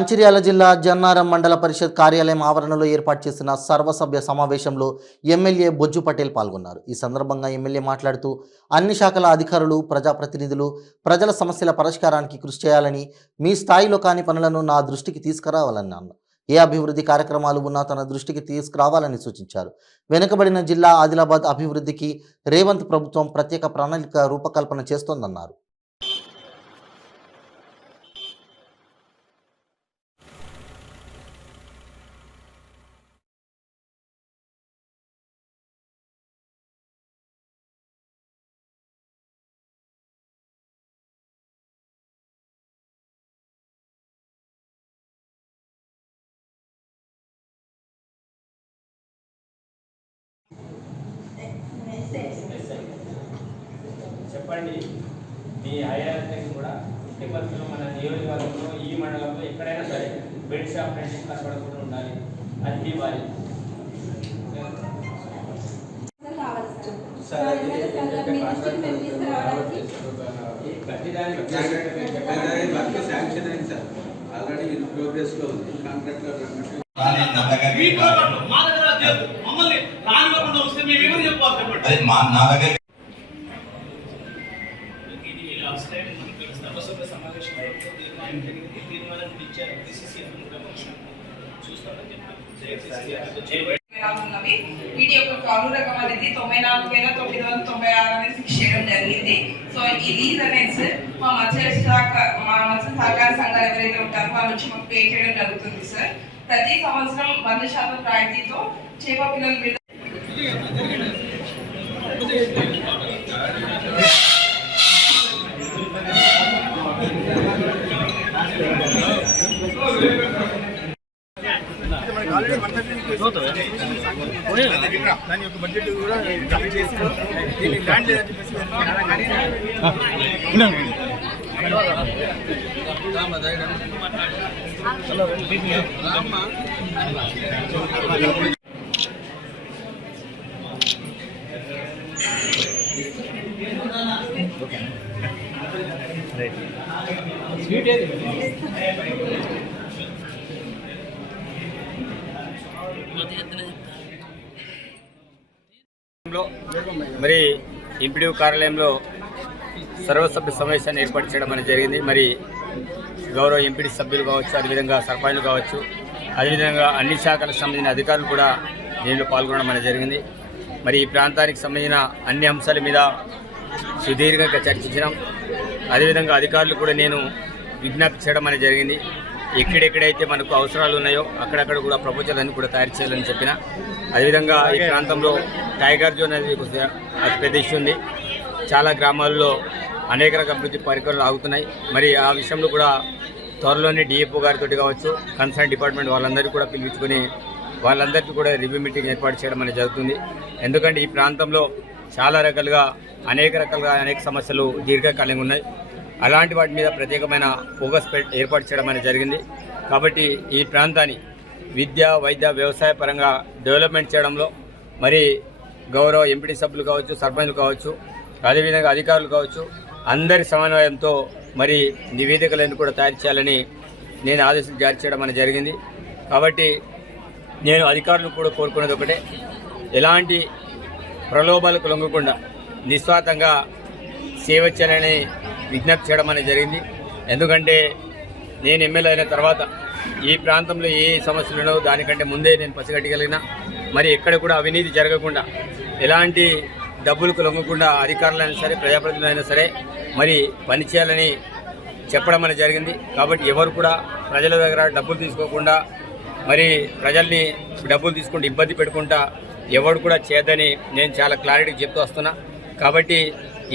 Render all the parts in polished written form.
మంచిర్యాల జిల్లా జన్నారం మండల పరిషత్ కార్యాలయం ఆవరణలో ఏర్పాటు చేసిన సర్వసభ్య సమావేశంలో ఎమ్మెల్యే బొజ్జు పటేల్ పాల్గొన్నారు. ఈ సందర్భంగా ఎమ్మెల్యే మాట్లాడుతూ అన్ని శాఖల అధికారులు, ప్రజాప్రతినిధులు ప్రజల సమస్యల పరిష్కారానికి కృషి చేయాలని, మీ స్థాయిలో కాని పనులను నా దృష్టికి తీసుకురావాలని అన్నారు. ఏ అభివృద్ధి కార్యక్రమాలు ఉన్నా తన దృష్టికి తీసుకురావాలని సూచించారు. వెనుకబడిన జిల్లా ఆదిలాబాద్ అభివృద్ధికి రేవంత్ ప్రభుత్వం ప్రత్యేక ప్రణాళిక రూపకల్పన చేస్తోందన్నారు. చెప్పండి, మీ హైరార్కీ కూడా ఇంటి పరిస్థితుల్లో మన నియోజకవర్గంలో ఈ మండలంలో ఎక్కడైనా సరే బెడ్ షాప్ అనేది కనపడకుండా ఉండాలి. అది మీ బాధ్యత. ఆల్రెడీ ప్రోగ్రెస్ లో ఉంది. కాంట్రాక్టర్ వీటి యొక్క కౌలు రకం అనేది 94,996 అనేది ఫిక్స్ చేయడం జరిగింది. సో ఈ లీజ్ అనేది మా మత్స్య సహకార సంఘాలు ఎవరైతే ఉంటారో వాళ్ళ నుంచి మాకు పే చేయడం జరుగుతుంది సార్. ప్రతి సంవత్సరం 100% రాయితీతో చేప పిల్లల మీద దాని యొక్క బడ్జెట్ కూడా చేసి దీన్ని ల్యాండ్ లేదని మరి ఎంపీడీఓ కార్యాలయంలో సర్వసభ్య సమావేశాన్ని ఏర్పాటు చేయడం అనేది జరిగింది. మరి గౌరవ ఎంపీడీ సభ్యులు కావచ్చు, అదేవిధంగా సర్పంచ్లు కావచ్చు, అదేవిధంగా అన్ని శాఖలకు సంబంధించిన అధికారులు కూడా దీనిలో పాల్గొనడం అనేది జరిగింది. మరి ఈ ప్రాంతానికి సంబంధించిన అన్ని అంశాల మీద సుదీర్ఘంగా చర్చించడం, అదేవిధంగా అధికారులు కూడా నేను విజ్ఞప్తి చేయడం అనేది జరిగింది. ఎక్కడెక్కడైతే మనకు అవసరాలు ఉన్నాయో అక్కడక్కడ కూడా ప్రపోజల్ కూడా తయారు చేయాలని చెప్పిన. అదేవిధంగా ఈ ప్రాంతంలో టైగర్ జోన్ అనేది అతి పెద్ద ఇష్యూ ఉంది. చాలా గ్రామాల్లో అనేక రకాల అభివృద్ధి పరికరాలు ఆగుతున్నాయి. మరి ఆ విషయంలో కూడా త్వరలోనే డిఎఫ్ఓ గారితో కావచ్చు, కన్సర్న్ డిపార్ట్మెంట్ వాళ్ళందరికీ కూడా పిలిపించుకొని వాళ్ళందరికీ కూడా రివ్యూ మీటింగ్ ఏర్పాటు చేయడం అనేది జరుగుతుంది. ఎందుకంటే ఈ ప్రాంతంలో చాలా రకాలుగా అనేక సమస్యలు దీర్ఘకాలంగా ఉన్నాయి. అలాంటి వాటి మీద ప్రత్యేకమైన ఫోకస్ ఏర్పాటు చేయడం అనేది జరిగింది. కాబట్టి ఈ ప్రాంతాన్ని విద్య, వైద్య, వ్యవసాయ పరంగా డెవలప్మెంట్ చేయడంలో మరి గౌరవ ఎంపీటీ సభ్యులు కావచ్చు, సర్పంచ్లు కావచ్చు, అదేవిధంగా అధికారులు కావచ్చు, అందరి సమన్వయంతో మరి నివేదికలను కూడా తయారు చేయాలని నేను ఆదేశాలు జారీ చేయడం అనేది జరిగింది. కాబట్టి నేను అధికారులను కూడా కోరుకునేది ఒకటే, ఎలాంటి ప్రలోభాలకు లొంగకుండా నిస్వార్థంగా సేవ చేయాలని విజ్ఞప్తి చేయడం అనేది జరిగింది. ఎందుకంటే నేను ఎమ్మెల్యే అయిన తర్వాత ఈ ప్రాంతంలో ఏ సమస్యలు ఉన్నాయో దానికంటే ముందే నేను పసిగట్టగలిగిన. మరి ఎక్కడ కూడా అవినీతి జరగకుండా, ఎలాంటి డబ్బులకు లొంగకుండా అధికారులైనా సరే, ప్రజాప్రతినిధులైనా సరే మరి పనిచేయాలని చెప్పడం అనేది జరిగింది. కాబట్టి ఎవరు కూడా ప్రజల దగ్గర డబ్బులు తీసుకోకుండా, మరి ప్రజల్ని డబ్బులు తీసుకుంటూ ఇబ్బంది పెట్టుకుంటా ఎవరు కూడా చేయద్దని నేను చాలా క్లారిటీ చెప్తూ వస్తున్నా. కాబట్టి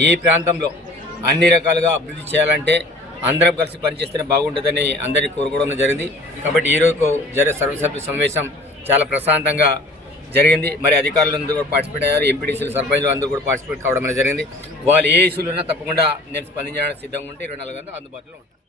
ఈ ప్రాంతంలో అన్ని రకాలుగా అభివృద్ధి చేయాలంటే అందరం కలిసి పనిచేస్తేనే బాగుంటుందని అందరినీ కోరుకోవడం జరిగింది. కాబట్టి ఈరోజు సర్వసభ్య సమావేశం చాలా ప్రశాంతంగా జరిగింది. మరి అధికారులందరూ కూడా పార్టిసిపేట్ అయ్యారు. ఎంపీడీసీలు, సర్పంచ్లు అందరూ కూడా పార్టిసిపేట్ కావడం జరిగింది. వాళ్ళు ఏ ఇష్యూలు ఉన్నా తప్పకుండా నేను స్పందించడానికి సిద్ధంగా ఉంటే 24 గంటలు అందుబాటులో ఉంటాను.